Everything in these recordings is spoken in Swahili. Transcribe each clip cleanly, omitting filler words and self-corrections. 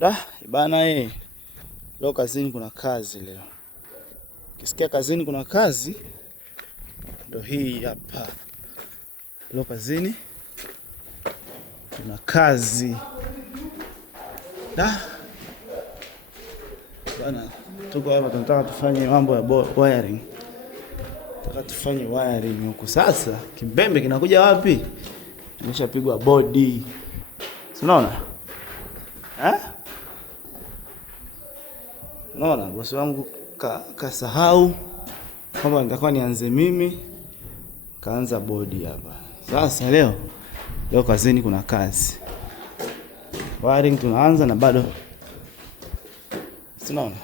Bana leo kazini kuna kazi leo. Ukisikia kazini kuna kazi, ndo hii hapa. Leo kazini kuna kazi. Bana, tuko hapa tunataka tufanye mambo ya wiring. Tunataka tufanye wiring huko. Sasa kimbembe kinakuja wapi? Nimeshapigwa body. Unaona? Unaona, bosi wangu kasahau kwamba nitakuwa nianze mimi, kaanza body hapa. Sasa leo kazini kuna kazi. Wiring tunaanza na bado. Unaona?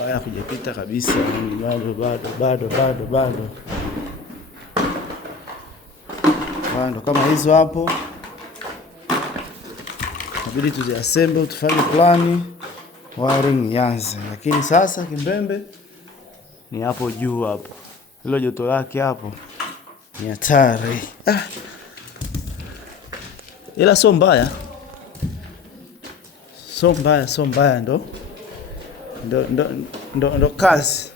Waya kujipita kabisa, bado. Ndo kama hizo hapo. Inabidi tuziassemble, tufanye plani, wiring ianze. Lakini sasa kimbembe ni hapo juu hapo. Hilo joto lake hapo ni hatari. Ila sio mbaya. Sio mbaya ndo kazi.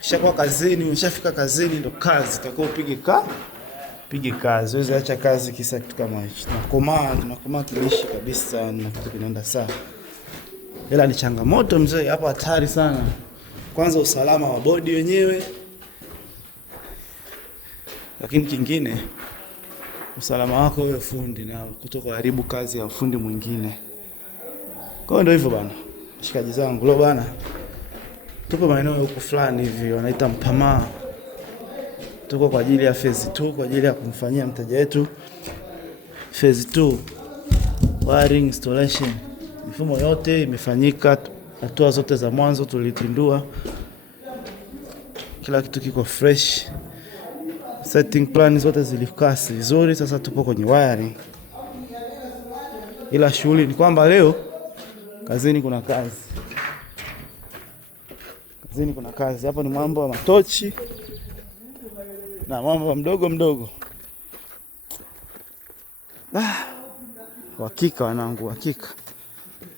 Ushakuwa kazini, umeshafika kazini ndo kazi. Utakuwa pige kazi. Wewe acha kazi kisa kitu kama hicho. Tunakomaa tuishi kabisa na kitu kinaenda sawa. Ila ni changamoto mzee, hapa hatari sana. Kwanza usalama wa bodi wenyewe. Lakini kingine usalama wako wewe fundi na kutokuharibu kazi ya fundi mwingine. Kwa hiyo ndio hivyo bana. Shikaji zangu leo bana. Tuko maeneo huko fulani hivi wanaita Mpamaa. Tuko kwa ajili ya phase 2, kwa ajili ya kumfanyia mteja wetu phase 2 wiring installation. Mifumo yote imefanyika, hatua zote za mwanzo tulitindua. Kila kitu kiko fresh. Setting plan zote zilikaa vizuri. Sasa tupo kwenye wiring. Ila shughuli ni kwamba leo kazini kuna kazi. Hapa ni mambo ya matochi na mambo mdogo. Hakika wanangu, hakika.